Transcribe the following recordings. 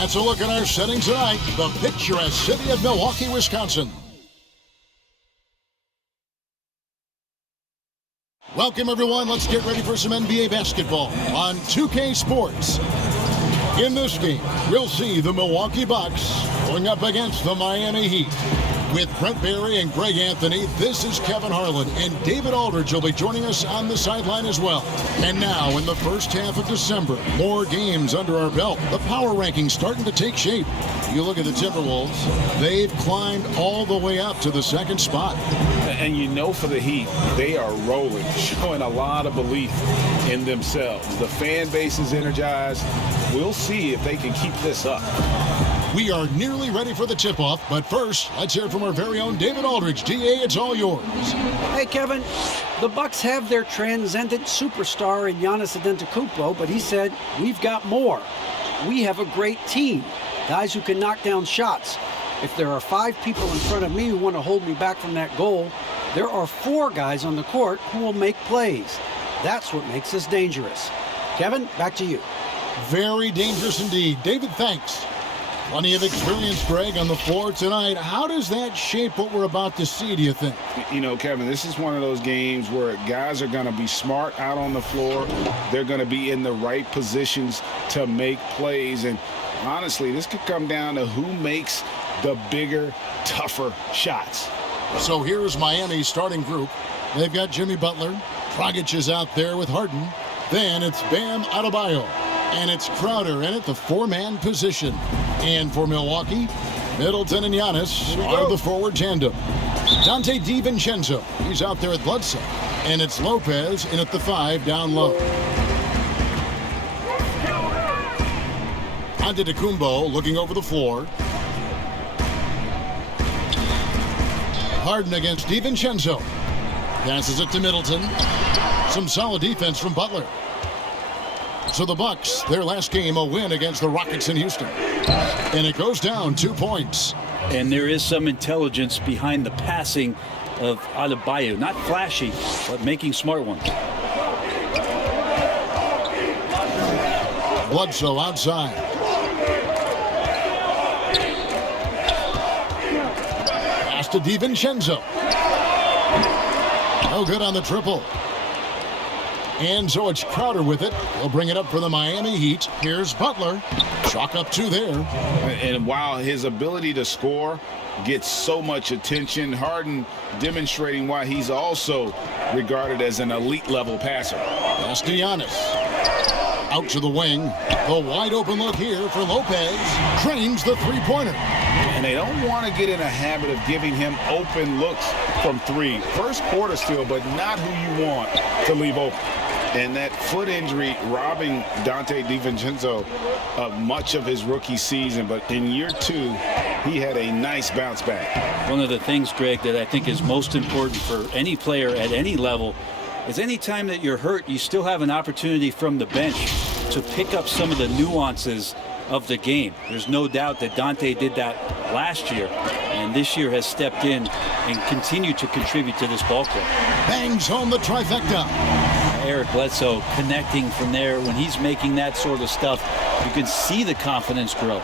That's a look at our setting tonight. The picturesque city of Milwaukee, Wisconsin. Welcome, everyone. Let's get ready for some NBA basketball on 2K Sports. In this game, we'll see the Milwaukee Bucks going up against the Miami Heat. With Brent Barry and Greg Anthony, this is Kevin Harlan, and David Aldridge will be joining us on the sideline as well. And now, in the first half of December, more games under our belt. The power rankings starting to take shape. You look at the Timberwolves, they've climbed all the way up to the second spot. And you know, for the Heat, they are rolling, showing a lot of belief in themselves. The fan base is energized. We'll see if they can keep this up. We are nearly ready for the tip-off, but first, let's hear from our very own David Aldridge. DA, it's all yours. Hey, Kevin. The Bucks have their transcendent superstar in Giannis Antetokounmpo, but he said, we've got more. We have a great team, guys who can knock down shots. If there are 5 people in front of me who want to hold me back from that goal, there are 4 guys on the court who will make plays. That's what makes us dangerous. Kevin, back to you. Very dangerous indeed. David, thanks. Plenty of experience, Greg, on the floor tonight. How does that shape what we're about to see, do you think? You know, Kevin, this is one of those games where guys are going to be smart out on the floor. They're going to be in the right positions to make plays. And honestly, this could come down to who makes the bigger, tougher shots. So here's Miami's starting group. They've got Jimmy Butler. Dragic is out there with Harden. Then it's Bam Adebayo. And it's Crowder in at the 4-man position. And for Milwaukee, Middleton and Giannis are the forward tandem. Dante DiVincenzo, he's out there at Bledsoe. And it's Lopez in at the 5 down low. Antetokounmpo looking over the floor. Harden against DiVincenzo. Passes it to Middleton. Some solid defense from Butler. So the Bucks, their last game, a win against the Rockets in Houston. And it goes down 2 points. And there is some intelligence behind the passing of Adebayo. Not flashy, but making smart ones. Bledsoe outside. Pass to DiVincenzo. No good on the triple. And so it's Crowder with it. He'll bring it up for the Miami Heat. Here's Butler. Chalk up 2 there. And while his ability to score gets so much attention, Harden demonstrating why he's also regarded as an elite-level passer. Pass to Giannis. Out to the wing. The wide open look here for Lopez. Drains the three-pointer. And they don't want to get in a habit of giving him open looks from 3. First quarter still, but not who you want to leave open. And that foot injury robbing Dante DiVincenzo of much of his rookie season. But in year 2, he had a nice bounce back. One of the things, Greg, that I think is most important for any player at any level is any time that you're hurt, you still have an opportunity from the bench to pick up some of the nuances of the game. There's no doubt that Dante did that last year, and this year has stepped in and continued to contribute to this ball club. Bangs home the trifecta. Eric Bledsoe connecting from there. When he's making that sort of stuff, you can see the confidence grow.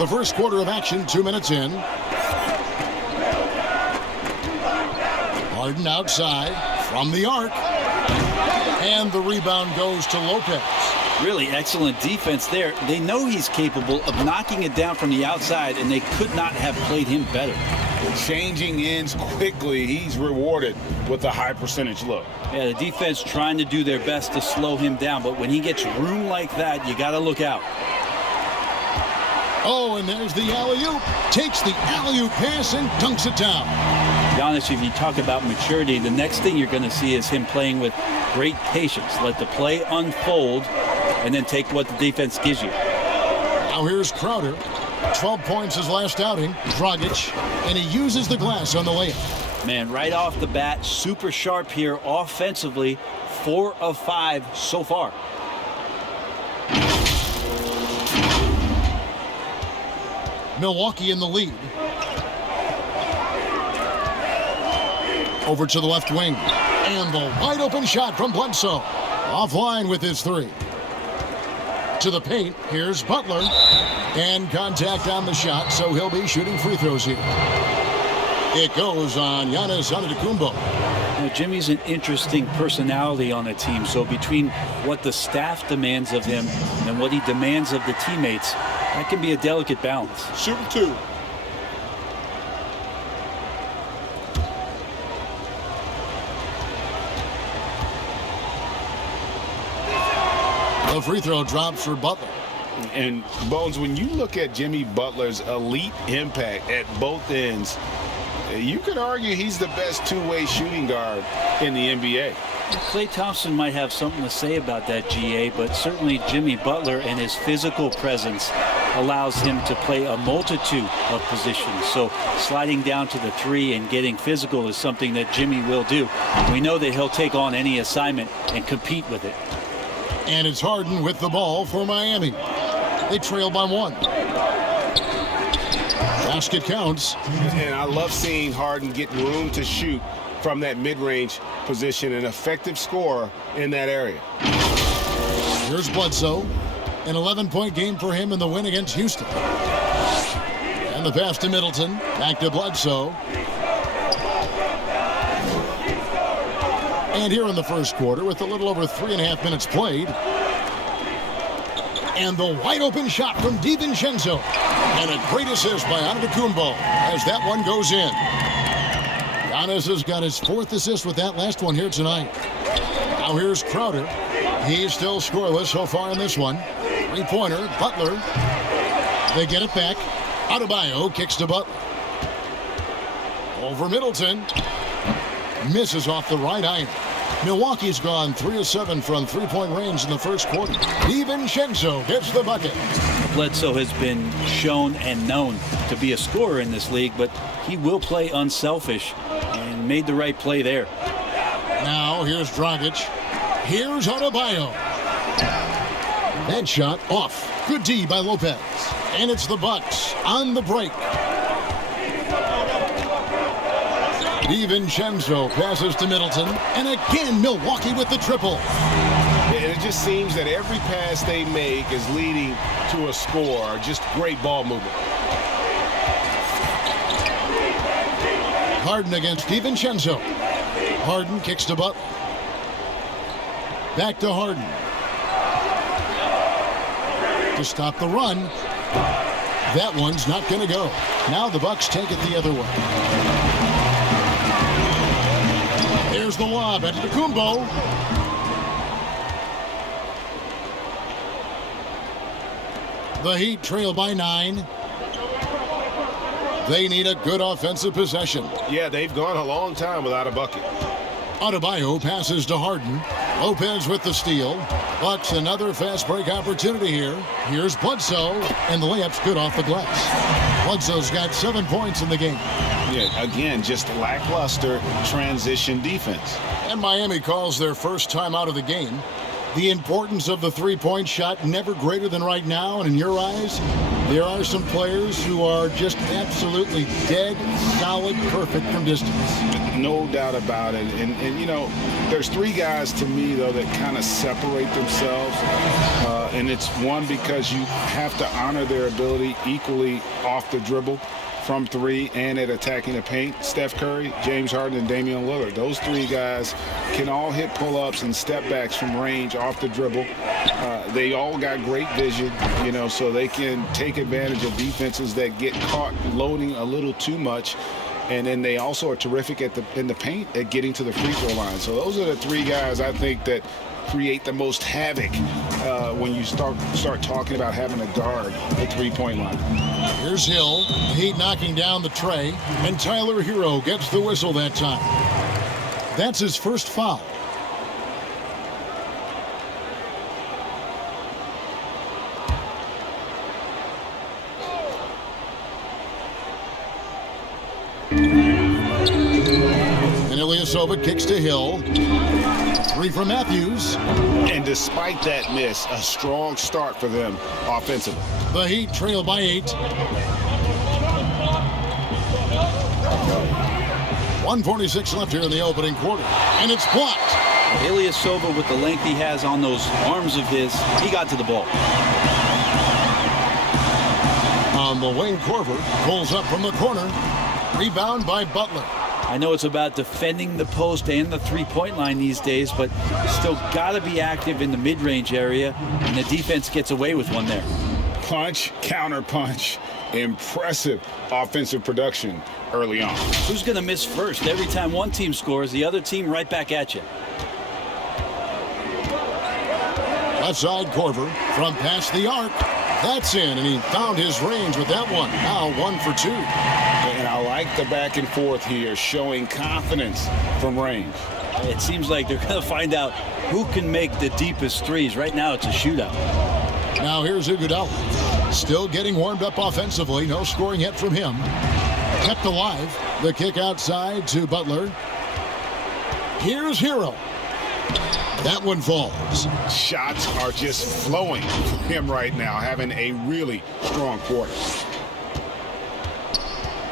The first quarter of action, 2 minutes in. Harden outside from the arc. And the rebound goes to Lopez. Really excellent defense there. They know he's capable of knocking it down from the outside, and they could not have played him better. Changing ends quickly. He's rewarded with a high percentage look. Yeah, the defense trying to do their best to slow him down, but when he gets room like that, you got to look out. Oh, and there's the alley-oop. Takes the alley-oop pass and dunks it down. To be honest, if you talk about maturity, the next thing you're going to see is him playing with great patience. Let the play unfold and then take what the defense gives you. Now here's Crowder. 12 points his last outing. Dragic, and he uses the glass on the layup. Man, right off the bat, super sharp here offensively. 4 of 5 so far. Milwaukee in the lead. Over to the left wing. And the wide open shot from Bledsoe. Offline with his 3. To the paint, here's Butler. And contact on the shot, so he'll be shooting free throws here. It goes on Giannis Antetokounmpo. Now, Jimmy's an interesting personality on a team, so between what the staff demands of him and what he demands of the teammates, that can be a delicate balance. Shooting 2. The free throw drops for Butler. And Bones, when you look at Jimmy Butler's elite impact at both ends, you could argue he's the best two-way shooting guard in the NBA. Klay Thompson might have something to say about that, GA, but certainly Jimmy Butler and his physical presence allows him to play a multitude of positions. So sliding down to the 3 and getting physical is something that Jimmy will do. We know that he'll take on any assignment and compete with it. And it's Harden with the ball for Miami. They trail by 1. Basket counts. And I love seeing Harden get room to shoot from that mid-range position, an effective scorer in that area. Here's Bledsoe. An 11-point game for him in the win against Houston. And the pass to Middleton. Back to Bledsoe. And here in the first quarter, with a little over 3.5 minutes played. And the wide open shot from DiVincenzo. And a great assist by Antetokounmpo as that one goes in. Giannis has got his 4th assist with that last one here tonight. Now here's Crowder. He's still scoreless so far in this one. 3-pointer, Butler. They get it back. Adebayo kicks to Butler. Over Middleton. Misses off the right iron. Milwaukee's gone 3 of 7 from 3-point range in the first quarter. DiVincenzo gets the bucket. Bledsoe has been shown and known to be a scorer in this league, but he will play unselfish and made the right play there. Now here's Dragic. Here's Adebayo. That shot off. Good D by Lopez. And it's the Bucks on the break. DiVincenzo passes to Middleton. And again, Milwaukee with the triple. And it just seems that every pass they make is leading to a score. Just great ball movement. Harden against DiVincenzo. Harden kicks to Butler. Back to Harden. To stop the run. That one's not going to go. Now the Bucks take it the other way. There's the lob at Antetokounmpo. The Heat trail by 9. They need a good offensive possession. Yeah, they've gone a long time without a bucket. Adebayo passes to Harden. Lopez with the steal. Bucks another fast break opportunity here. Here's Bledsoe, and the layup's good off the glass. Bledsoe's got 7 points in the game. Yeah, again, just lackluster transition defense. And Miami calls their first time out of the game. The importance of the three-point shot never greater than right now, and in your eyes, there are some players who are just absolutely dead, solid, perfect from distance. No doubt about it. And you know, there's 3 guys to me, though, that kind of separate themselves. And it's one, because you have to honor their ability equally off the dribble, from 3, and at attacking the paint. Steph Curry, James Harden, and Damian Lillard. Those 3 guys can all hit pull-ups and step-backs from range off the dribble. They all got great vision, you know, so they can take advantage of defenses that get caught loading a little too much. And then they also are terrific in the paint at getting to the free throw line. So those are the 3 guys I think that create the most havoc when you start talking about having a guard at three-point line. Here's Hill. Heat knocking down the tray, and Tyler Herro gets the whistle that time. That's his first foul. And Ilyasova kicks to Hill. 3 from Matthews. And despite that miss, a strong start for them offensively. The Heat trail by 8. 1:46 left here in the opening quarter. And it's blocked. Ilyasova, with the length he has on those arms of his, he got to the ball. On the wing, Korver pulls up from the corner. Rebound by Butler. I know it's about defending the post and the three-point line these days, but still got to be active in the mid-range area, and the defense gets away with one there. Punch, counter punch. Impressive offensive production early on. Who's going to miss first? Every time one team scores, the other team right back at you. Left side, Korver from past the arc. That's in, and he found his range with that one. Now 1 for 2. And I like the back and forth here, showing confidence from range. It seems like they're going to find out who can make the deepest threes. Right now, it's a shootout. Now here's Iguodala. Still getting warmed up offensively. No scoring yet from him. Kept alive. The kick outside to Butler. Here's Herro. That one falls. Shots are just flowing from him right now, having a really strong quarter.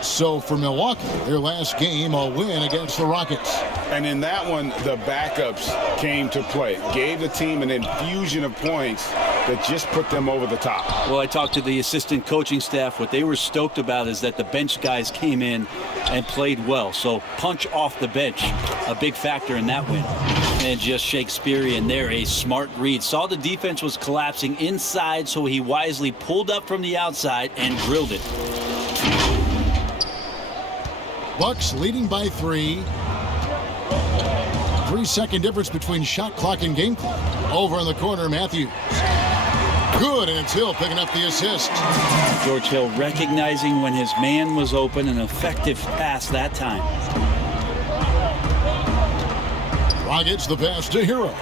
So for Milwaukee, their last game, a win against the Rockets. And in that one, the backups came to play. Gave the team an infusion of points that just put them over the top. Well, I talked to the assistant coaching staff. What they were stoked about is that the bench guys came in and played well. So punch off the bench, a big factor in that win. And just Shakespearean there, a smart read. Saw the defense was collapsing inside, so he wisely pulled up from the outside and drilled it. Bucks leading by 3. 3-second difference between shot clock and game clock. Over in the corner, Matthews. Good, and it's Hill picking up the assist. George Hill recognizing when his man was open, an effective pass that time. Rockets the pass to Herro.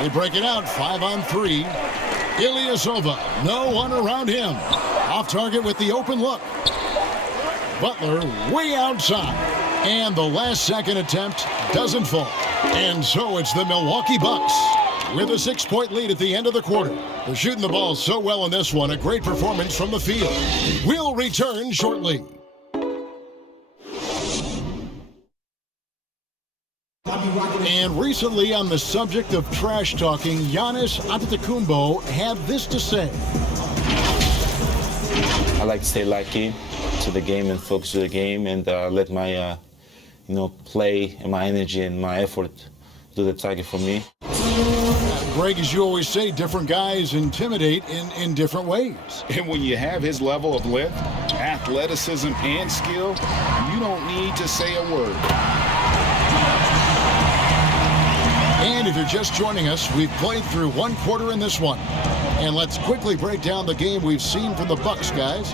They break it out, 5 on 3. Ilyasova, no one around him. Off target with the open look. Butler way outside. And the last second attempt doesn't fall. And so it's the Milwaukee Bucks with a 6-point lead at the end of the quarter. They're shooting the ball so well in this one. A great performance from the field. We'll return shortly. And recently, on the subject of trash talking, Giannis Antetokounmpo had this to say. I like to stay locked in to the game and focus on the game and let my, play and my energy and my effort do the target for me. Greg, as you always say, different guys intimidate in different ways. And when you have his level of length, athleticism, and skill, you don't need to say a word. And if you're just joining us, we've played through one quarter in this one. And let's quickly break down the game we've seen from the Bucks, guys.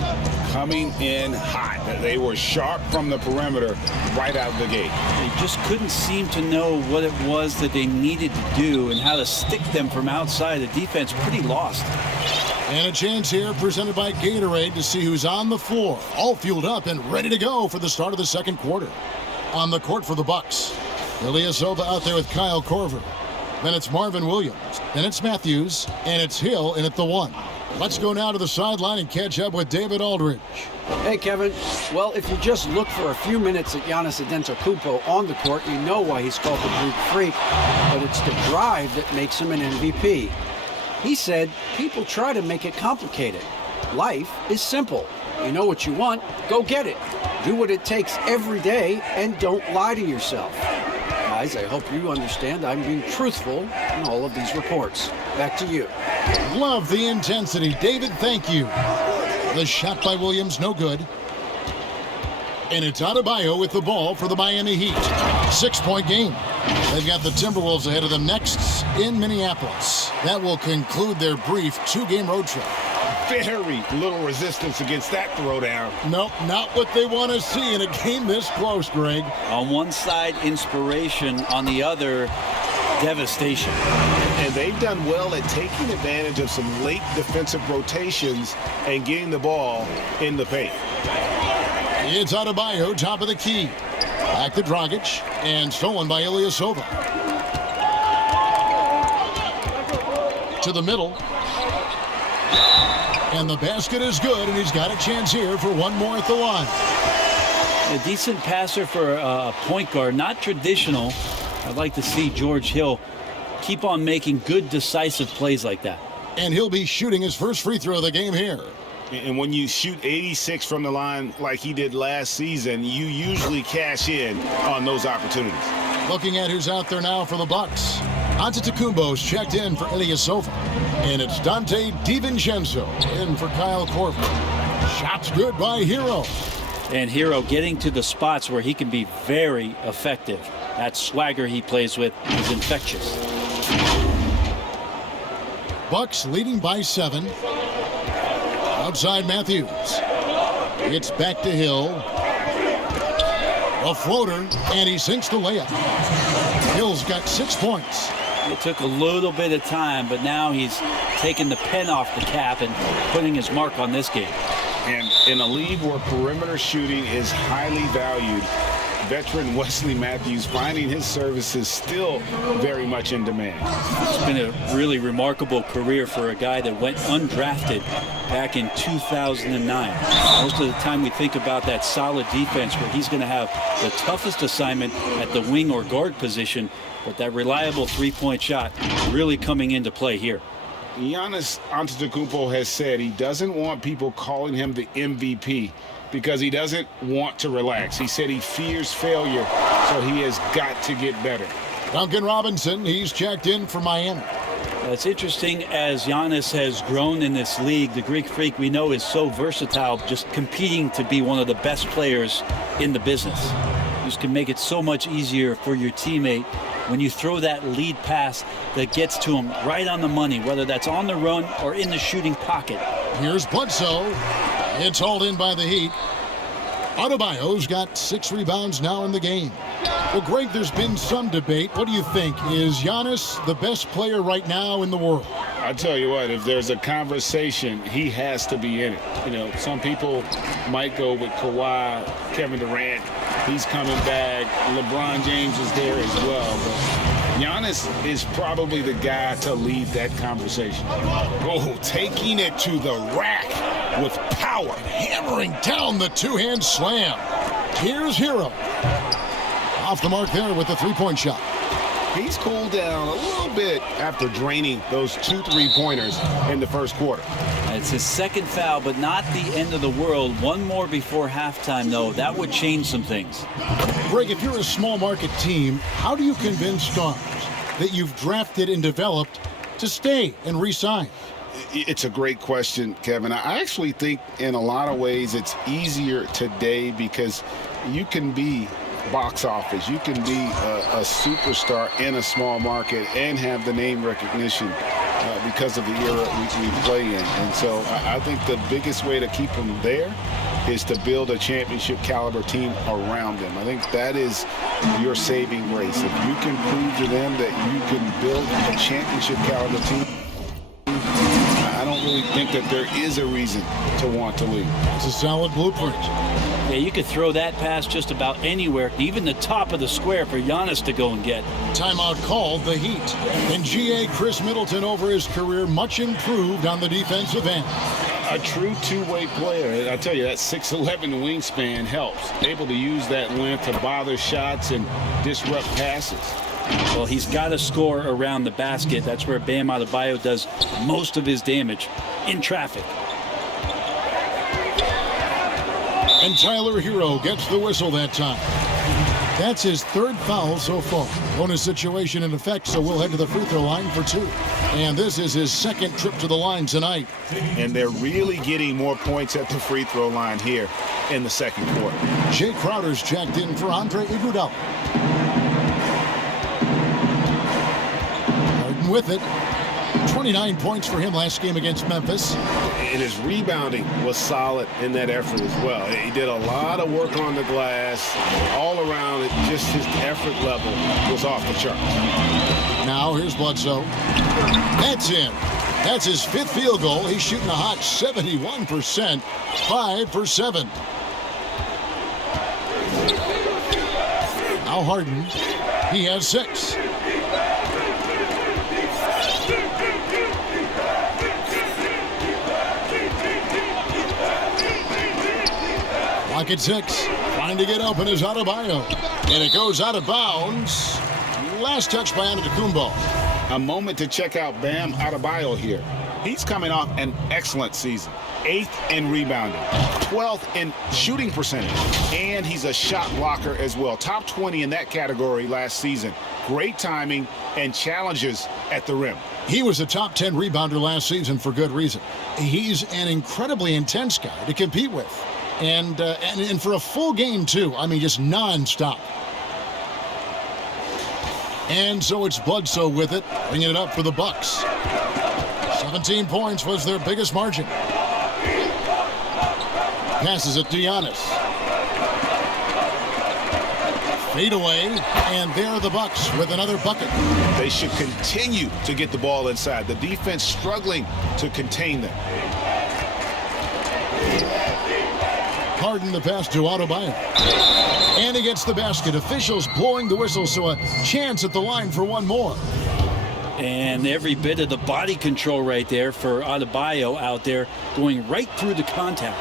Coming in hot. They were sharp from the perimeter right out of the gate. They just couldn't seem to know what it was that they needed to do and how to stick them from outside. The defense pretty lost. And a chance here presented by Gatorade to see who's on the floor. All fueled up and ready to go for the start of the second quarter. On the court for the Bucks, Ilyasova out there with Kyle Korver. Then it's Marvin Williams. Then it's Matthews. And it's Hill in at the 1. Let's go now to the sideline and catch up with David Aldridge. Hey, Kevin. Well, if you just look for a few minutes at Giannis Antetokounmpo on the court, you know why he's called the Greek Freak. But it's the drive that makes him an MVP. He said, people try to make it complicated. Life is simple. You know what you want, go get it. Do what it takes every day and don't lie to yourself. Guys, I hope you understand I'm being truthful in all of these reports. Back to you. Love the intensity. David, thank you. The shot by Williams, no good. And it's Adebayo with the ball for the Miami Heat. 6-point game. They've got the Timberwolves ahead of them next in Minneapolis. That will conclude their brief 2-game road trip. Very little resistance against that throwdown. Nope, not what they want to see in a game this close, Greg. On one side, inspiration. On the other, devastation. And they've done well at taking advantage of some late defensive rotations and getting the ball in the paint. It's Adebayo, top of the key. Back to Dragic, and stolen by Ilyasova. To the middle. And the basket is good, and he's got a chance here for one more at the line. A decent passer for a point guard, not traditional. I'd like to see George Hill keep on making good, decisive plays like that. And he'll be shooting his first free throw of the game here. And when you shoot 86 from the line like he did last season, you usually cash in on those opportunities. Looking at who's out there now for the Bucks. Antetokounmpo's checked in for Ilyasova. And it's Dante DiVincenzo in for Kyle Korver. Shots good by Herro. And Herro getting to the spots where he can be very effective. That swagger he plays with is infectious. Bucks leading by 7. Outside Matthews. It's back to Hill. A floater, and he sinks the layup. Hill's got 6 points. It took a little bit of time, but now he's taking the pen off the cap and putting his mark on this game. And in a league where perimeter shooting is highly valued, veteran Wesley Matthews finding his services still very much in demand. It's been a really remarkable career for a guy that went undrafted back in 2009. Most of the time we think about that solid defense where he's going to have the toughest assignment at the wing or guard position, but that reliable three-point shot really coming into play here. Giannis Antetokounmpo has said he doesn't want people calling him the MVP because he doesn't want to relax. He said he fears failure, so he has got to get better. Duncan Robinson, he's checked in for Miami. It's interesting as Giannis has grown in this league. The Greek Freak we know is so versatile, just competing to be one of the best players in the business. You just can make it so much easier for your teammate when you throw that lead pass that gets to him right on the money, whether that's on the run or in the shooting pocket. Here's Bledsoe. It's hauled in by the Heat. Adebayo's got 6 rebounds now in the game. Well, Greg, there's been some debate. What do you think? Is Giannis the best player right now in the world? I tell you what, if there's a conversation, he has to be in it. You know, some people might go with Kawhi, Kevin Durant. He's coming back. LeBron James is there as well. But Giannis is probably the guy to lead that conversation. Oh, taking it to the rack with power, hammering down the two-hand slam. Here's Herro. Off the mark there with the three-point shot. He's cooled down a little bit after draining those 2 3-pointers in the first quarter. It's his second foul, but not the end of the world. One more before halftime, though. That would change some things. Greg, if you're a small market team, how do you convince stars that you've drafted and developed to stay and re-sign? It's a great question, Kevin. I actually think in a lot of ways it's easier today because you can be box office. You can be a superstar in a small market and have the name recognition because of the era we play in. And so I think the biggest way to keep them there is to build a championship caliber team around them. I think that is your saving grace. If you can prove to them that you can build a championship caliber team, I don't really think that there is a reason to want to leave. It's a solid blueprint. Yeah, you could throw that pass just about anywhere, even the top of the square for Giannis to go and get. Timeout called the Heat. And GA Chris Middleton over his career much improved on the defensive end. A true two-way player. I tell you, that 6'11" wingspan helps. Able to use that length to bother shots and disrupt passes. Well, he's got to score around the basket. That's where Bam Adebayo does most of his damage, in traffic. And Tyler Herro gets the whistle that time. That's his 3rd foul so far. Bonus situation in effect, so we'll head to the free throw line for 2. And this is his 2nd trip to the line tonight. And they're really getting more points at the free throw line here in the second quarter. Jay Crowder's checked in for Andre Iguodala. Harden with it. 29 points for him last game against Memphis. And his rebounding was solid in that effort as well. He did a lot of work on the glass. All around, it just his effort level was off the charts. Now here's Bledsoe. That's in. That's his 5th field goal. He's shooting a hot 71%. 5 for 7. Now Harden. He has 6. Lock at 6. Trying to get open is Adebayo. And it goes out of bounds. Last touch by Antetokounmpo. A moment to check out Bam Adebayo here. He's coming off an excellent season. 8th in rebounding, 12th in shooting percentage, and he's a shot blocker as well. Top 20 in that category last season. Great timing and challenges at the rim. He was a top 10 rebounder last season for good reason. He's an incredibly intense guy to compete with. And for a full game, too. I mean, just nonstop. And so it's Bledsoe with it, bringing it up for the Bucks. 17 points was their biggest margin. Passes it to Giannis. Fade away, and there are the Bucks with another bucket. They should continue to get the ball inside. The defense struggling to contain them. Harden the pass to Adebayo. And he gets the basket. Officials blowing the whistle, so a chance at the line for one more. And every bit of the body control right there for Adebayo out there, going right through the contact.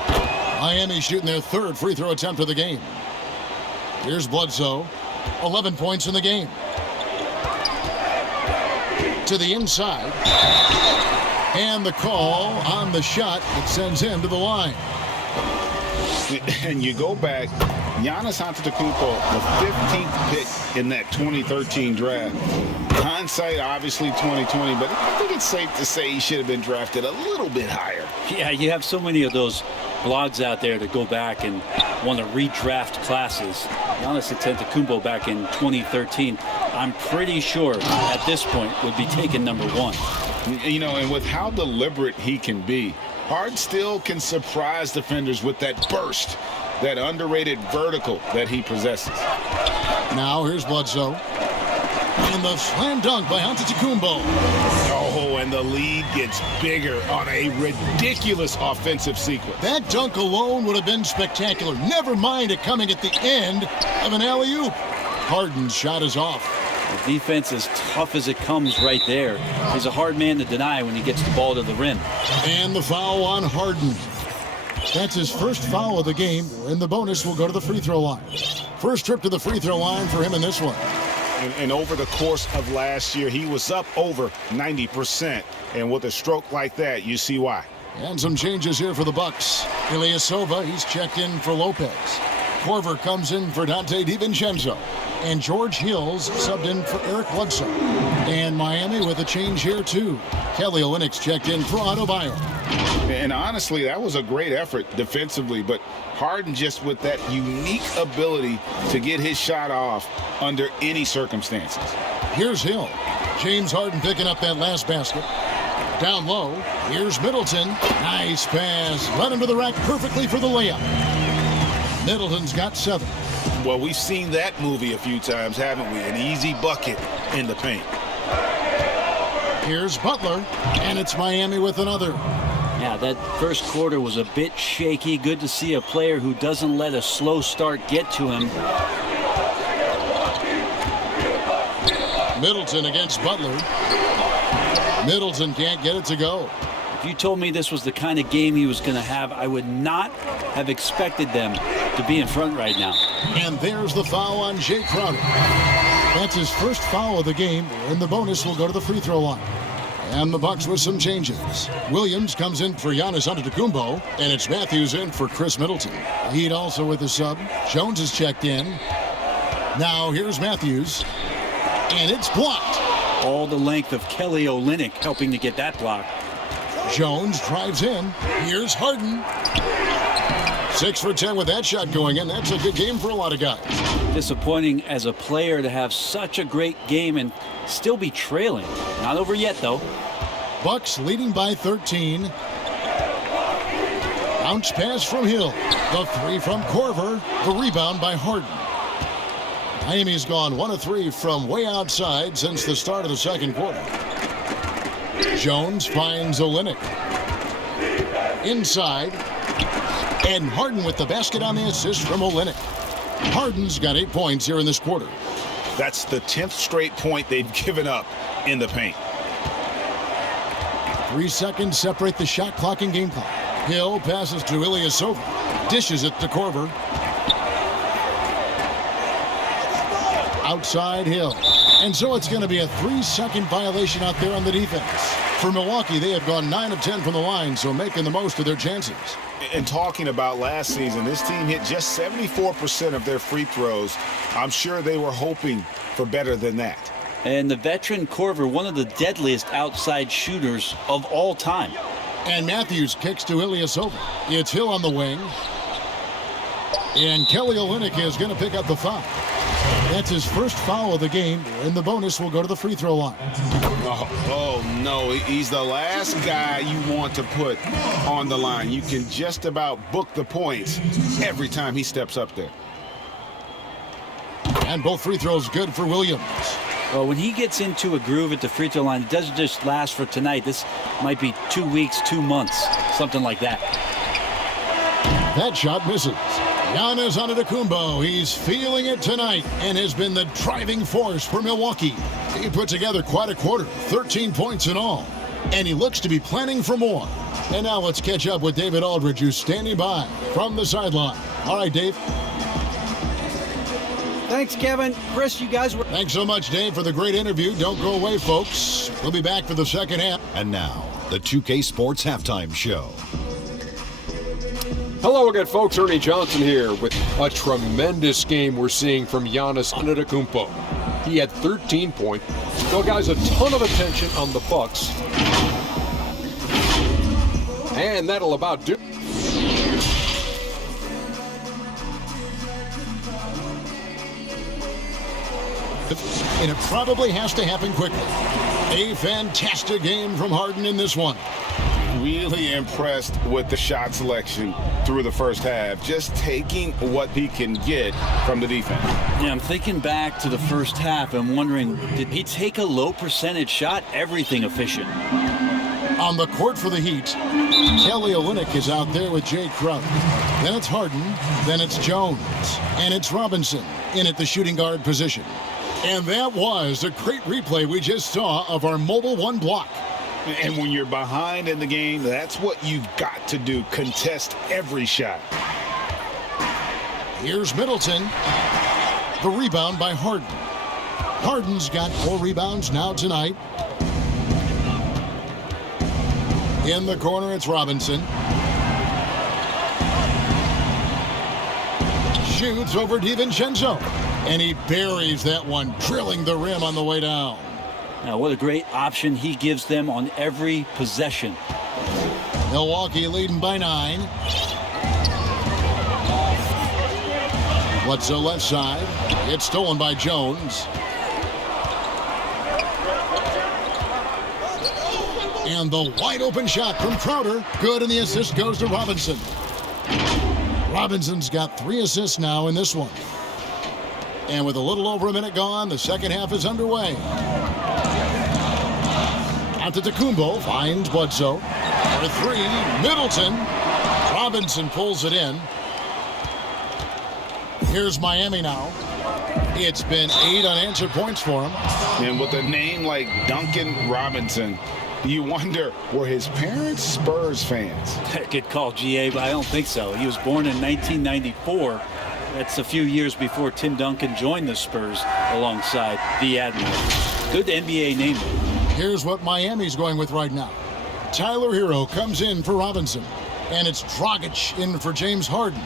Miami shooting their third free throw attempt of the game. Here's Bledsoe. 11 points in the game. To the inside. And the call on the shot that sends him to the line. And you go back, Giannis Antetokounmpo, the 15th pick in that 2013 draft. Hindsight, obviously 2020, but I think it's safe to say he should have been drafted a little bit higher. Yeah, you have so many of those blogs out there to go back and want to redraft classes. Giannis Antetokounmpo back in 2013, I'm pretty sure at this point would be taken number 1. You know, and with how deliberate he can be, Harden still can surprise defenders with that burst, that underrated vertical that he possesses. Now here's Bledsoe. And the slam dunk by Antetokounmpo. Oh, and the lead gets bigger on a ridiculous offensive sequence. That dunk alone would have been spectacular. Never mind it coming at the end of an alley-oop. Harden's shot is off. The defense is tough as it comes right there. He's a hard man to deny when he gets the ball to the rim. And the foul on Harden. That's his first foul of the game, and the bonus will go to the free throw line. First trip to the free throw line for him in this one. And over the course of last year, he was up over 90%. And with a stroke like that, you see why. And some changes here for the Bucks. Ilyasova, he's checked in for Lopez. Korver comes in for Dante DiVincenzo. And George Hills subbed in for Eric Bledsoe. And Miami with a change here, too. Kelly Olynyk's checked in for Adebayo. And honestly, that was a great effort defensively, but Harden just with that unique ability to get his shot off under any circumstances. Here's Hill. James Harden picking up that last basket. Down low, here's Middleton. Nice pass. Led him to the rack perfectly for the layup. Middleton's got 7. Well, we've seen that movie a few times, haven't we? An easy bucket in the paint. Here's Butler, and it's Miami with another. Yeah, that first quarter was a bit shaky. Good to see a player who doesn't let a slow start get to him. Middleton against Butler. Middleton can't get it to go. If you told me this was the kind of game he was going to have, I would not have expected them to be in front right now. And there's the foul on Jay Crowder. That's his first foul of the game, and the bonus will go to the free throw line. And the Bucks with some changes. Williams comes in for Giannis Antetokounmpo, and it's Matthews in for Chris Middleton. Heat also with the sub. Jones is checked in. Now here's Matthews, and it's blocked. All the length of Kelly Olynyk helping to get that block. Jones drives in. Here's Harden. 6 for 10 with that shot going in. That's a good game for a lot of guys. Disappointing as a player to have such a great game and still be trailing. Not over yet, though. Bucks leading by 13. Bounce pass from Hill. The 3 from Korver. The rebound by Harden. Miami's gone 1 of 3 from way outside since the start of the second quarter. Jones finds Olynyk. Inside. And Harden with the basket on the assist from Olynyk. Harden's got 8 points here in this quarter. That's the 10th straight point they've given up in the paint. 3 seconds separate the shot clock and game clock. Hill passes to Ilyasova. Dishes it to Korver. outside Hill. And so it's going to be a 3-second violation out there on the defense. For Milwaukee, they have gone 9 of 10 from the line, so making the most of their chances. And talking about last season, this team hit just 74% of their free throws. I'm sure they were hoping for better than that. And the veteran Korver, one of the deadliest outside shooters of all time. And Matthews kicks to Ilyasova. It's Hill on the wing. And Kelly Olynyk is going to pick up the foul. That's his first foul of the game, and the bonus will go to the free throw line. Oh, no, he's the last guy you want to put on the line. You can just about book the points every time he steps up there. And both free throws good for Williams. Well, when he gets into a groove at the free throw line, it doesn't just last for tonight. This might be 2 weeks, 2 months, something like that. That shot misses. Giannis Antetokounmpo, he's feeling it tonight and has been the driving force for Milwaukee. He put together quite a quarter, 13 points in all, and he looks to be planning for more. And now let's catch up with David Aldridge, who's standing by from the sideline. All right, Dave. Thanks, Kevin. Chris, you guys were... Thanks so much, Dave, for the great interview. Don't go away, folks. We'll be back for the second half. And now, the 2K Sports Halftime Show. Hello again, folks. Ernie Johnson here with a tremendous game we're seeing from Giannis Antetokounmpo. He had 13 points. So, guys, a ton of attention on the Bucks. And that'll about do it. And it probably has to happen quickly. A fantastic game from Harden in this one. Really impressed with the shot selection through the first half, just taking what he can get from the defense. Yeah, I'm thinking back to the first half and wondering, did he take a low percentage shot? Everything efficient. On the court for the Heat, Kelly Olynyk is out there with Jay Crowder. Then it's Harden, then it's Jones, and it's Robinson in at the shooting guard position. And that was a great replay we just saw of our Mobile One block. And when you're behind in the game, that's what you've got to do. Contest every shot. Here's Middleton. The rebound by Harden. Harden's got 4 rebounds now tonight. In the corner, it's Robinson. Shoots over DiVincenzo. And he buries that one, drilling the rim on the way down. Now, what a great option he gives them on every possession. Milwaukee leading by 9. Bledsoe left side. It's stolen by Jones. And the wide open shot from Crowder. Good, and the assist goes to Robinson. Robinson's got 3 assists now in this one. And with a little over a minute gone, the second half is underway. Antetokounmpo finds Bledsoe. For 3, Middleton. Robinson pulls it in. Here's Miami now. It's been 8 unanswered points for him. And with a name like Duncan Robinson, you wonder, were his parents Spurs fans? Good call, GA, but I don't think so. He was born in 1994. That's a few years before Tim Duncan joined the Spurs alongside the Admiral. Good NBA name. Here's what Miami's going with right now. Tyler Herro comes in for Robinson. And it's Dragic in for James Harden.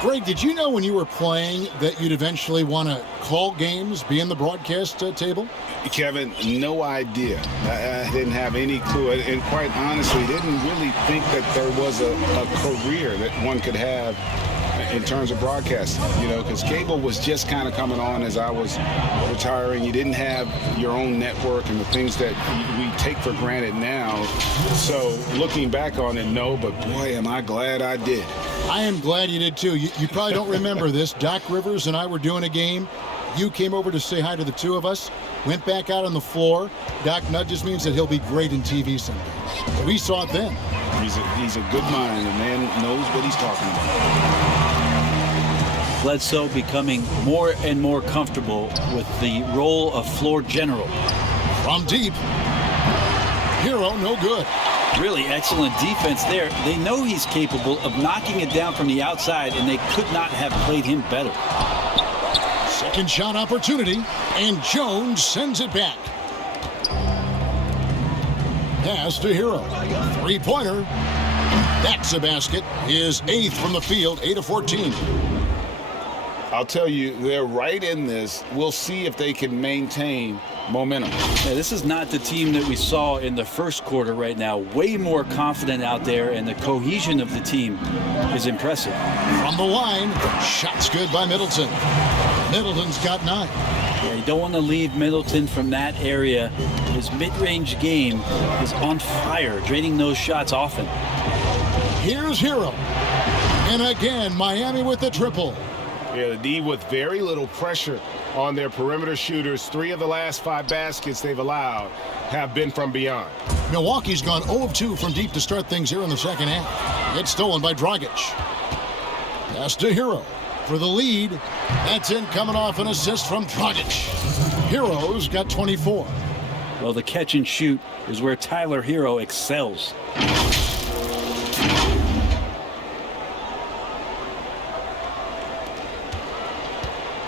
Greg, did you know when you were playing that you'd eventually want to call games, be in the broadcast table? Kevin, no idea. I didn't have any clue. And quite honestly, didn't really think that there was a career that one could have in terms of broadcasting, you know, because cable was just kind of coming on as I was retiring. You didn't have your own network and the things that we take for granted now. So looking back on it, no, but boy, am I glad I did. I am glad you did too. You probably don't remember this. Doc Rivers and I were doing a game. You came over to say hi to the two of us, went back out on the floor. Doc nudges me and said he'll be great in TV someday. We saw it then. He's a good mind. The man knows what he's talking about. Bledsoe becoming more and more comfortable with the role of floor general. From deep. Herro, no good. Really excellent defense there. They know he's capable of knocking it down from the outside, and they could not have played him better. Second shot opportunity, and Jones sends it back. Pass to Herro. Three-pointer. That's a basket. His 8th from the field, 8 of 14. I'll tell you, they're right in this. We'll see if they can maintain momentum. Yeah, this is not the team that we saw in the first quarter right now. Way more confident out there, and the cohesion of the team is impressive. From the line, shot's good by Middleton. Middleton's got 9. Yeah, you don't want to leave Middleton from that area. His mid-range game is on fire, draining those shots often. Here's Herro. And again, Miami with the triple. Yeah, the D with very little pressure on their perimeter shooters. 3 of the last 5 baskets they've allowed have been from beyond. Milwaukee's gone 0 of 2 from deep to start things here in the second half. It's stolen by Dragic. Pass to Herro for the lead. That's in, coming off an assist from Dragic. Herro's got 24. Well, the catch and shoot is where Tyler Herro excels.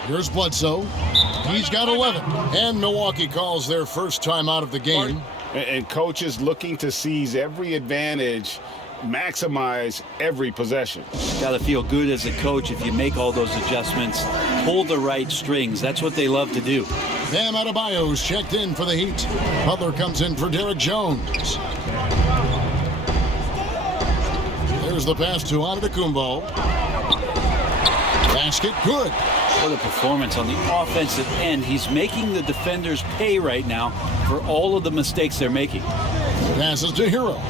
Here's Bledsoe. He's got 11. And Milwaukee calls their first time out of the game. And coaches looking to seize every advantage, maximize every possession. Got to feel good as a coach if you make all those adjustments. Pull the right strings. That's what they love to do. Bam Adebayo's checked in for the Heat. Butler comes in for Derek Jones. There's the pass to Antetokounmpo. Basket good. What a performance on the offensive end. He's making the defenders pay right now for all of the mistakes they're making. Passes to Herro.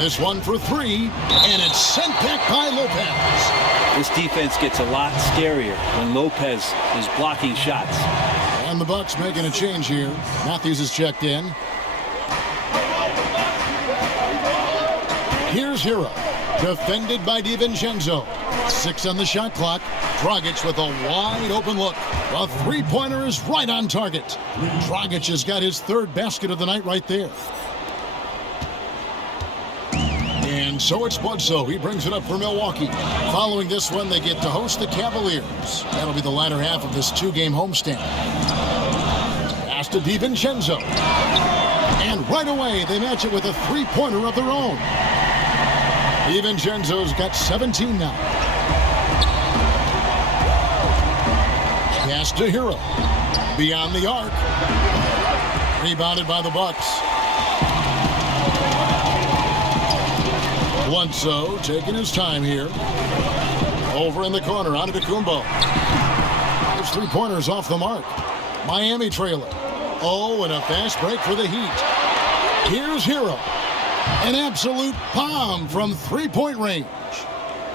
This one for 3, and it's sent back by Lopez. This defense gets a lot scarier when Lopez is blocking shots. And the Bucks making a change here. Matthews is checked in. Here's Herro. Defended by DiVincenzo. 6 on the shot clock. Dragic with a wide open look. The three-pointer is right on target. Dragic has got his 3rd basket of the night right there. And so it's Bledsoe. He brings it up for Milwaukee. Following this one, they get to host the Cavaliers. That'll be the latter half of this 2-game homestand. Pass to DiVincenzo. And right away, they match it with a three-pointer of their own. DiVincenzo's got 17 now. Pass to Herro. Beyond the arc. Rebounded by the Bucks. Bledsoe taking his time here. Over in the corner, Antetokounmpo. His three-pointers off the mark. Miami trailer. Oh, and a fast break for the Heat. Here's Herro. An absolute bomb from three-point range.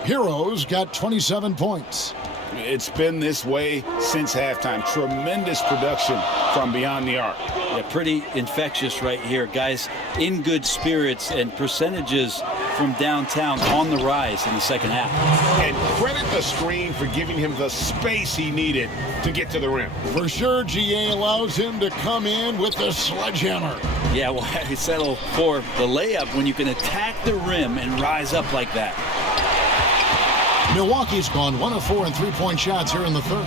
Herro's got 27 points. It's been this way since halftime. Tremendous production from beyond the arc. Yeah, pretty infectious right here. Guys in good spirits, and percentages from downtown on the rise in the second half. And credit the screen for giving him the space he needed to get to the rim. For sure, GA allows him to come in with the sledgehammer. Yeah, well, I settle for the layup when you can attack the rim and rise up like that. Milwaukee's gone 1 of 4 in three-point shots here in the third.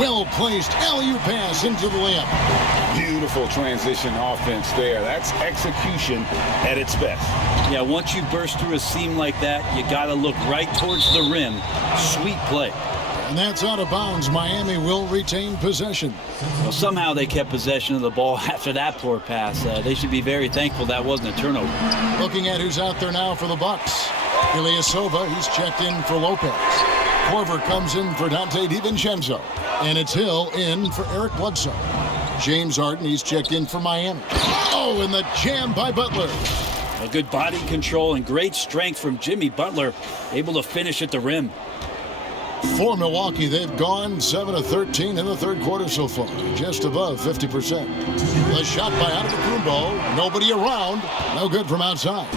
Well-placed alley-oop pass into the layup. Beautiful transition offense there. That's execution at its best. Yeah, once you burst through a seam like that, you got to look right towards the rim. Sweet play. And that's out of bounds. Miami will retain possession. Well, somehow they kept possession of the ball after that poor pass. They should be very thankful that wasn't a turnover. Looking at who's out there now for the Bucks. Ilyasova, he's checked in for Lopez. Korver comes in for Dante DiVincenzo. And it's Hill in for Eric Bledsoe. James Harden, he's checked in for Miami. Oh, and the jam by Butler. A good body control and great strength from Jimmy Butler, able to finish at the rim. For Milwaukee, they've gone 7 of 13 in the third quarter so far, just above 50%. The shot by Antetokounmpo, nobody around, no good from outside.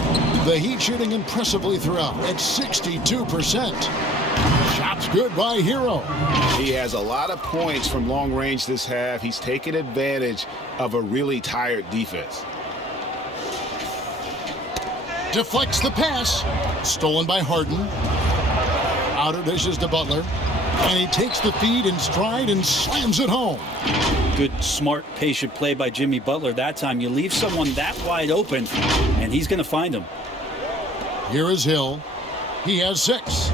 The Heat shooting impressively throughout at 62%. Shot's good by Herro. He has a lot of points from long range this half. He's taken advantage of a really tired defense. Deflects the pass. Stolen by Harden. Outer dishes to Butler. And he takes the feed in stride and slams it home. Good, smart, patient play by Jimmy Butler that time. You leave someone that wide open, and he's going to find him. Here is Hill. He has 6.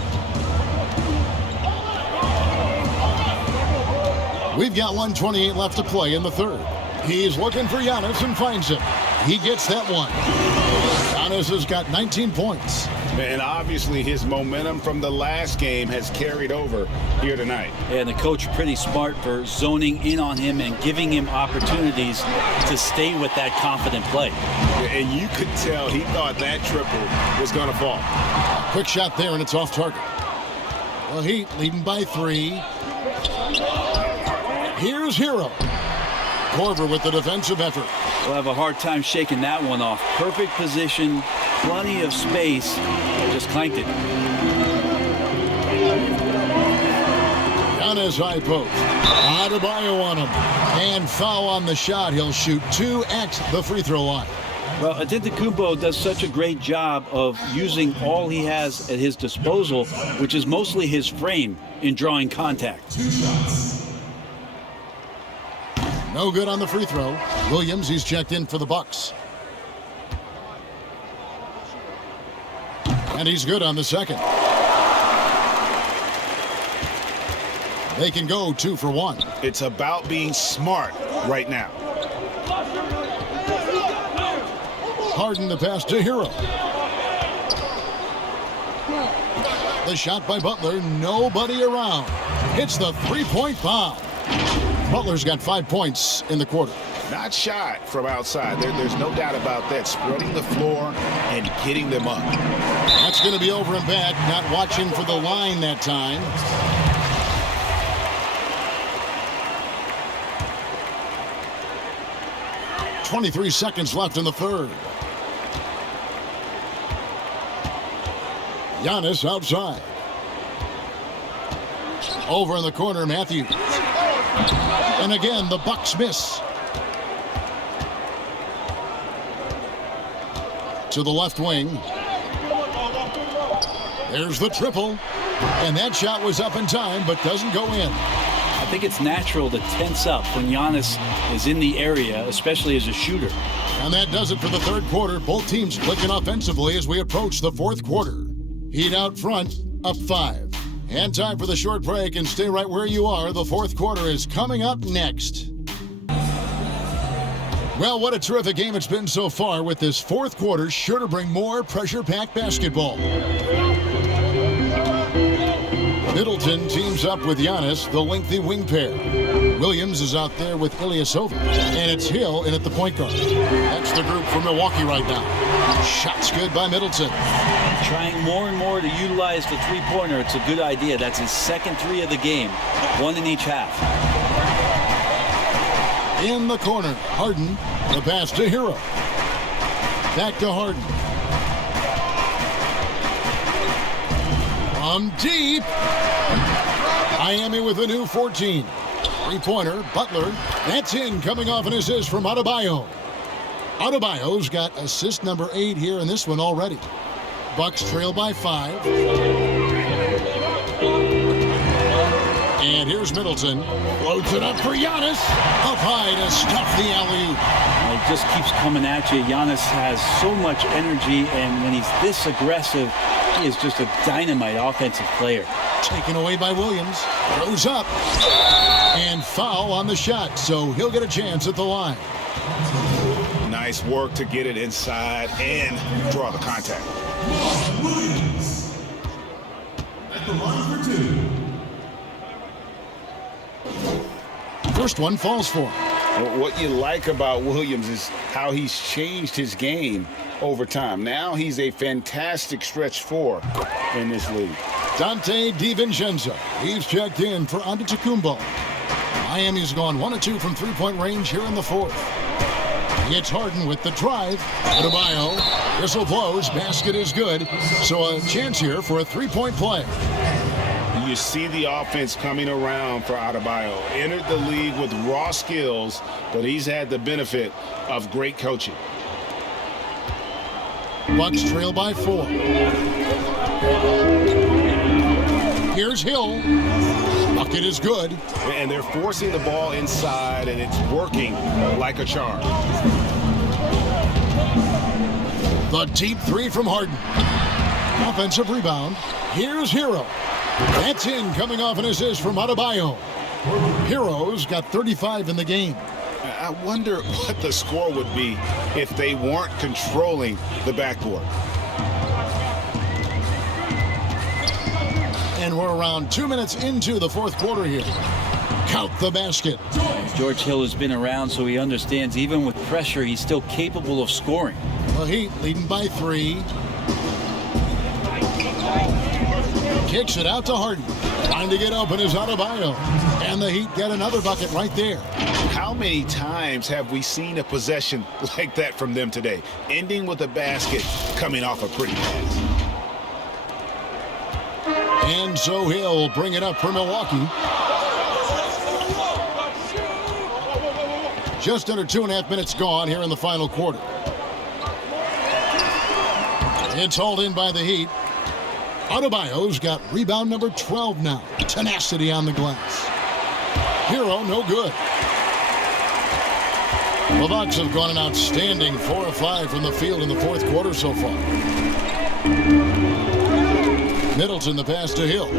We've got 1:28 left to play in the third. He's looking for Giannis and finds him. He gets that one. Giannis has got 19 points. And obviously his momentum from the last game has carried over here tonight. And the coach pretty smart for zoning in on him and giving him opportunities to stay with that confident play. And you could tell he thought that triple was going to fall. Quick shot there, and it's off target. The Heat leading by 3. Here's Herro. Korver with the defensive effort. We'll have a hard time shaking that one off. Perfect position, plenty of space. Just clanked it. Giannis high post. Adebayo on him. And foul on the shot. He'll shoot 2 at the free throw line. Well, Antetokounmpo does such a great job of using all he has at his disposal, which is mostly his frame, in drawing contact. No good on the free throw. Williams, he's checked in for the Bucks. And he's good on the second. They can go 2 for 1. It's about being smart right now. Harden the pass to Herro. The shot by Butler, nobody around. Hits the three-point bomb. Butler's got 5 points in the quarter. Not shot from outside. There's no doubt about that. Spreading the floor and getting them up. That's going to be over and back. Not watching for the line that time. .23 seconds left in the third. Giannis outside. Over in the corner, Matthews. And again, the Bucks miss. To the left wing. There's the triple. And that shot was up in time, but doesn't go in. I think it's natural to tense up when Giannis is in the area, especially as a shooter. And that does it for the third quarter. Both teams clicking offensively as we approach the fourth quarter. Heat out front, up 5. And time for the short break, and stay right where you are. The fourth quarter is coming up next. Well, what a terrific game it's been so far, with this fourth quarter sure to bring more pressure-packed basketball. Middleton teams up with Giannis, the lengthy wing pair. Williams is out there with Ilyasova, and it's Hill in at the point guard. That's the group for Milwaukee right now. Shots good by Middleton. Trying more and more to utilize the three-pointer. It's a good idea. That's his second 3 of the game, 1 in each half. In the corner, Harden, the pass to Herro. Back to Harden. From deep. Miami with a new 14. Three-pointer, Butler. That's in, coming off an assist from Adebayo. Adebayo's got assist number 8 here in this one already. Bucks trail by 5. And here's Middleton. Floats it up for Giannis. Up high to stuff the alley-oop. It just keeps coming at you. Giannis has so much energy, and when he's this aggressive, he is just a dynamite offensive player. Taken away by Williams. Throws up. And foul on the shot, so he'll get a chance at the line. Nice work to get it inside and draw the contact. Williams at the line for 2. First one falls for him. What you like about Williams is how he's changed his game over time. Now he's a fantastic stretch 4 in this league. Dante DiVincenzo. He's checked in for Antetokounmpo. Miami's gone 1 of 2 from three-point range here in the fourth. It's Harden with the drive. Adebayo. Whistle blows. Basket is good. So a chance here for a three-point play. you see the offense coming around for Adebayo. Entered the league with raw skills, but he's had the benefit of great coaching. Bucks trail by 4. Here's Hill. Bucket is good. And they're forcing the ball inside, and it's working like a charm. The deep 3 from Harden. Offensive rebound. Here's Herro. That's in, coming off an assist from Adebayo. Herro's got 35 in the game. I wonder what the score would be if they weren't controlling the backboard. And we're around 2 minutes into the fourth quarter here. Count the basket. George Hill has been around, so he understands even with pressure, he's still capable of scoring. The Heat leading by 3. Kicks it out to Harden. Trying to get open is Adebayo. And the Heat get another bucket right there. How many times have we seen a possession like that from them today? Ending with a basket, coming off a pretty pass. And so Hill bring it up for Milwaukee. Just under 2.5 minutes gone here in the final quarter. It's hauled in by the Heat. Adebayo's got rebound number 12 now. Tenacity on the glass. Herro, no good. The Bucks have gone an outstanding 4 of 5 from the field in the fourth quarter so far. Middleton the pass to Hill.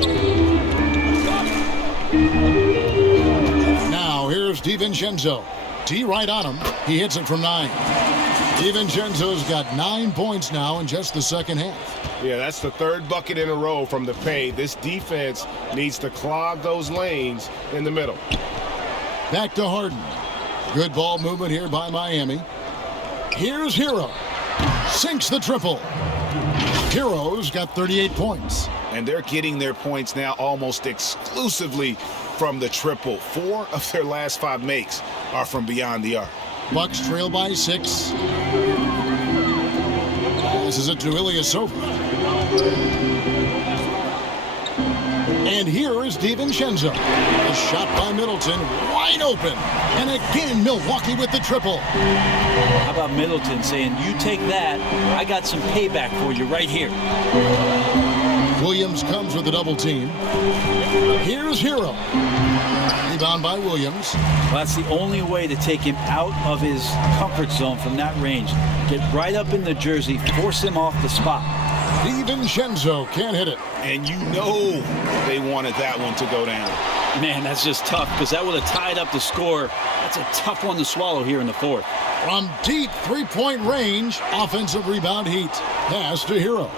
Now here's DiVincenzo. D right on him. He hits it from 9. DiVincenzo's got 9 points now in just the second half. Yeah, that's the third bucket in a row from the paint. This defense needs to clog those lanes in the middle. Back to Harden. Good ball movement here by Miami. Here's Herro. Sinks the triple. Herro's got 38 points. And they're getting their points now almost exclusively from the triple. 4 of their last 5 makes are from beyond the arc. Bucks trail by 6. This is a Ilyasova. And here is DiVincenzo. A shot by Middleton, wide open. And again, Milwaukee with the triple. How about Middleton saying, you take that, I got some payback for you right here. Williams comes with a double team. Here's Herro. Rebound by Williams. Well, that's the only way to take him out of his comfort zone from that range. Get right up in the jersey, force him off the spot. DiVincenzo can't hit it. And you know they wanted that one to go down. Man, that's just tough because that would have tied up the score. That's a tough one to swallow here in the fourth. From deep three-point range, offensive rebound Heat. Pass to Herro.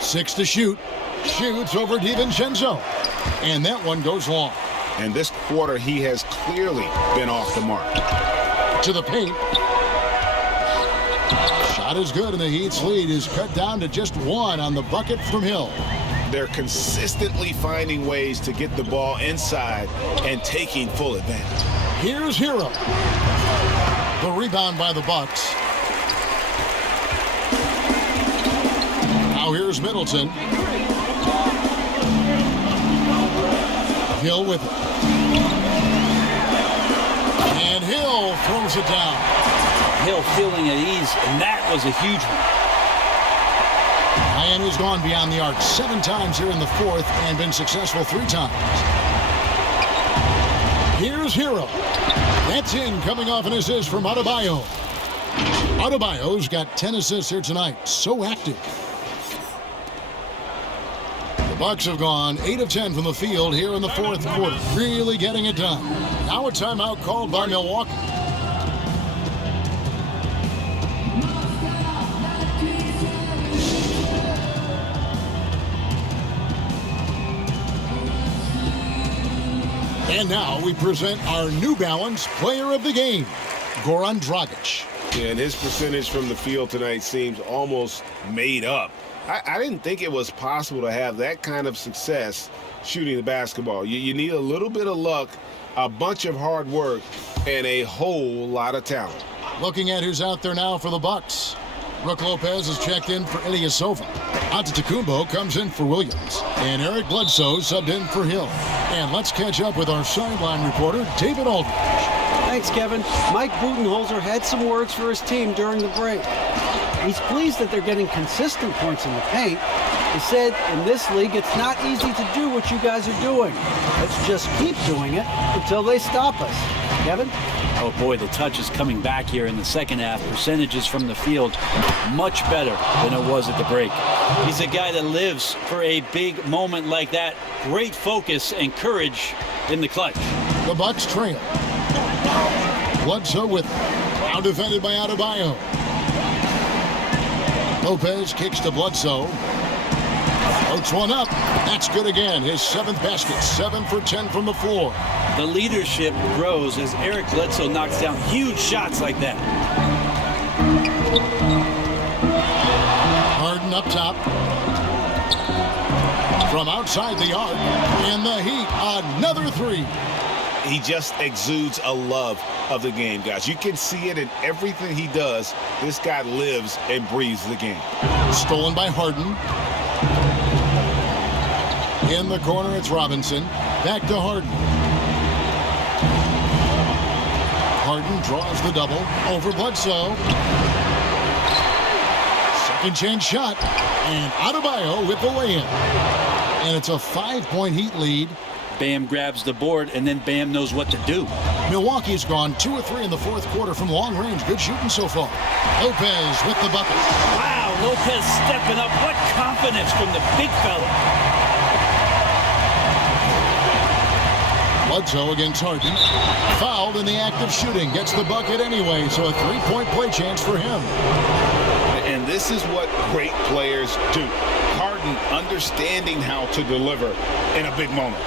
6 to shoot. Shoots over DiVincenzo. And that one goes long. And this quarter, he has clearly been off the mark. To the paint. Shot is good, and the Heat's lead is cut down to just 1 on the bucket from Hill. They're consistently finding ways to get the ball inside and taking full advantage. Here's Herro. The rebound by the Bucks. Now here's Middleton. Hill with it. And Hill throws it down. Hill feeling at ease, and that was a huge one. Miami's gone beyond the arc 7 times here in the fourth and been successful 3 times. Here's Herro. That's in, coming off an assist from Adebayo. Adebayo's got 10 assists here tonight. So active. The Bucks have gone 8 of 10 from the field here in the fourth quarter. Really getting it done. Now a timeout called by Milwaukee. And now we present our New Balance Player of the Game, Goran Dragic. Yeah, and his percentage from the field tonight seems almost made up. I didn't think it was possible to have that kind of success shooting the basketball. You need a little bit of luck, a bunch of hard work, and a whole lot of talent. Looking at who's out there now for the Bucks. Brook Lopez is checked in for Ilyasova. Antetokounmpo comes in for Williams, and Eric Bledsoe subbed in for Hill. And let's catch up with our sideline reporter, David Aldridge. Thanks, Kevin. Mike Budenholzer had some words for his team during the break. He's pleased that they're getting consistent points in the paint. He said, in this league, it's not easy to do what you guys are doing. Let's just keep doing it until they stop us. Kevin? Oh boy, the touch is coming back here in the second half. Percentages from the field much better than it was at the break. He's a guy that lives for a big moment like that. Great focus and courage in the clutch. The Bucks trail. Bledsoe with now defended by Adebayo. Lopez kicks to Bledsoe. Floats one up. That's good again. His 7th basket. 7 for 10 from the floor. The leadership grows as Eric Bledsoe knocks down huge shots like that. Harden up top. From outside the arc. And the Heat, another 3. He just exudes a love of the game, guys. You can see it in everything he does. This guy lives and breathes the game. Stolen by Harden. In the corner, it's Robinson. Back to Harden. Harden draws the double over Bledsoe. Second chance shot. And Adebayo with the lay-in. And it's a 5-point Heat lead. Bam grabs the board, and then Bam knows what to do. Milwaukee's gone 2 of 3 in the fourth quarter from long range. Good shooting so far. Lopez with the bucket. Wow, Lopez stepping up. What confidence from the big fella. Bledsoe against Harden. Fouled in the act of shooting. Gets the bucket anyway, so a 3-point play chance for him. And this is what great players do. Harden understanding how to deliver in a big moment.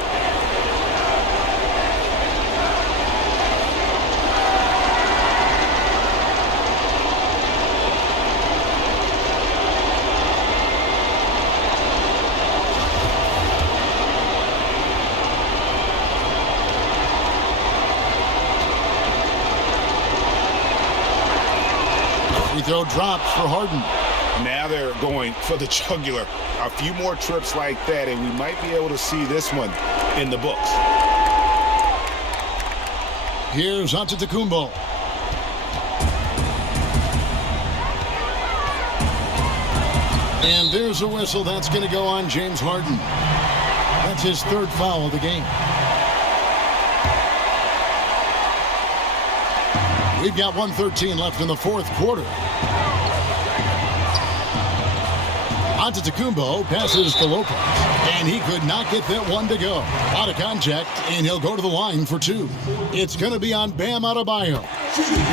Free throw drops for Harden. Now they're going for the jugular. A few more trips like that, and we might be able to see this one in the books. Here's Antetokounmpo. And there's a whistle. That's going to go on James Harden. That's his 3rd foul of the game. We've got 1:13 left in the fourth quarter. Antetokounmpo passes to Lopez, and he could not get that one to go. Out of contact, and he'll go to the line for 2. It's going to be on Bam Adebayo.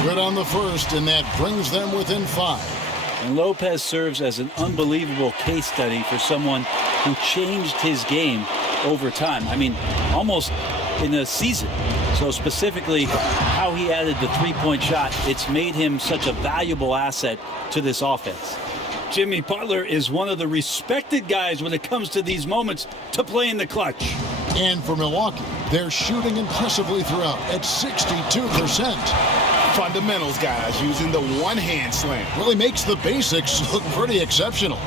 Good on the first, and that brings them within 5. And Lopez serves as an unbelievable case study for someone who changed his game over time. I mean, almost in a season. So specifically, how he added the 3-point shot, it's made him such a valuable asset to this offense. Jimmy Butler is one of the respected guys when it comes to these moments to play in the clutch. And for Milwaukee, they're shooting impressively throughout at 62%. Fundamentals, guys, using the one-hand slam. Really makes the basics look pretty exceptional.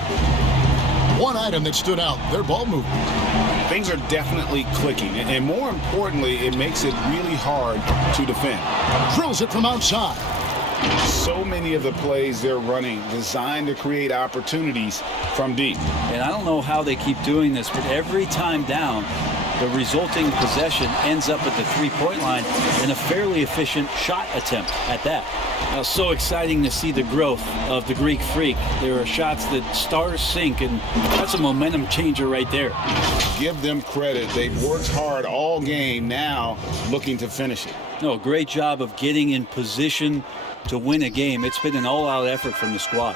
One item that stood out, their ball movement. Things are definitely clicking, and more importantly, it makes it really hard to defend. Drills it from outside. So many of the plays they're running designed to create opportunities from deep. And I don't know how they keep doing this, but every time down, the resulting possession ends up at the 3-point line in a fairly efficient shot attempt at that. Now, so exciting to see the growth of the Greek Freak. There are shots that stars sink, and that's a momentum changer right there. Give them credit. They've worked hard all game, now looking to finish it. No, great job of getting in position to win a game. It's been an all-out effort from the squad.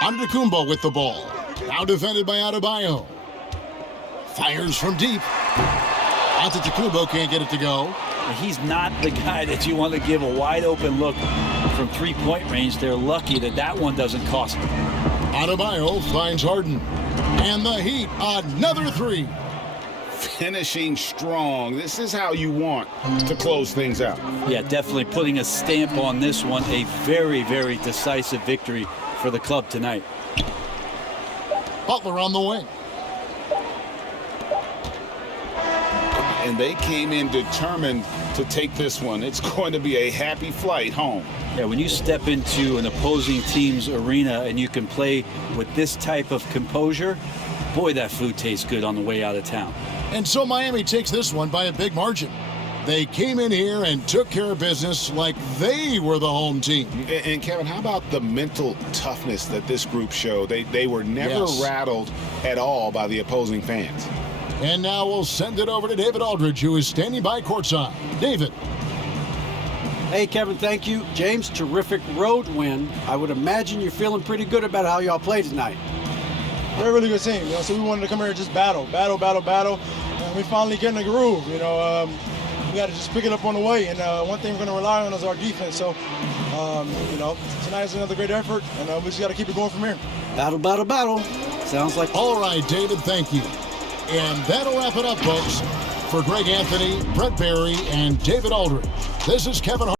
Antetokounmpo with the ball. Now defended by Adebayo. Fires from deep. Antetokounmpo can't get it to go. He's not the guy that you want to give a wide-open look from 3-point range. They're lucky that that one doesn't cost them. Adebayo finds Harden. And the Heat, another 3. Finishing strong. This is how you want to close things out. Yeah, definitely putting a stamp on this one. A very, very decisive victory for the club tonight. Butler on the wing. And they came in determined to take this one. It's going to be a happy flight home. Yeah, when you step into an opposing team's arena and you can play with this type of composure, boy, that food tastes good on the way out of town. And so Miami takes this one by a big margin. They came in here and took care of business like they were the home team. And Kevin, how about the mental toughness that this group showed? They were never rattled at all by the opposing fans. And now we'll send it over to David Aldridge, who is standing by courtside. David. Hey, Kevin, thank you. James, terrific road win. I would imagine you're feeling pretty good about how y'all played tonight. They're a really good team, so we wanted to come here and just battle. And we finally get in the groove, we got to just pick it up on the way. And one thing we're going to rely on is our defense. So, tonight is another great effort, and we just got to keep it going from here. Battle. Sounds like... All right, David, thank you. And that'll wrap it up, folks. For Greg Anthony, Brett Barry, and David Aldridge, this is Kevin Herro.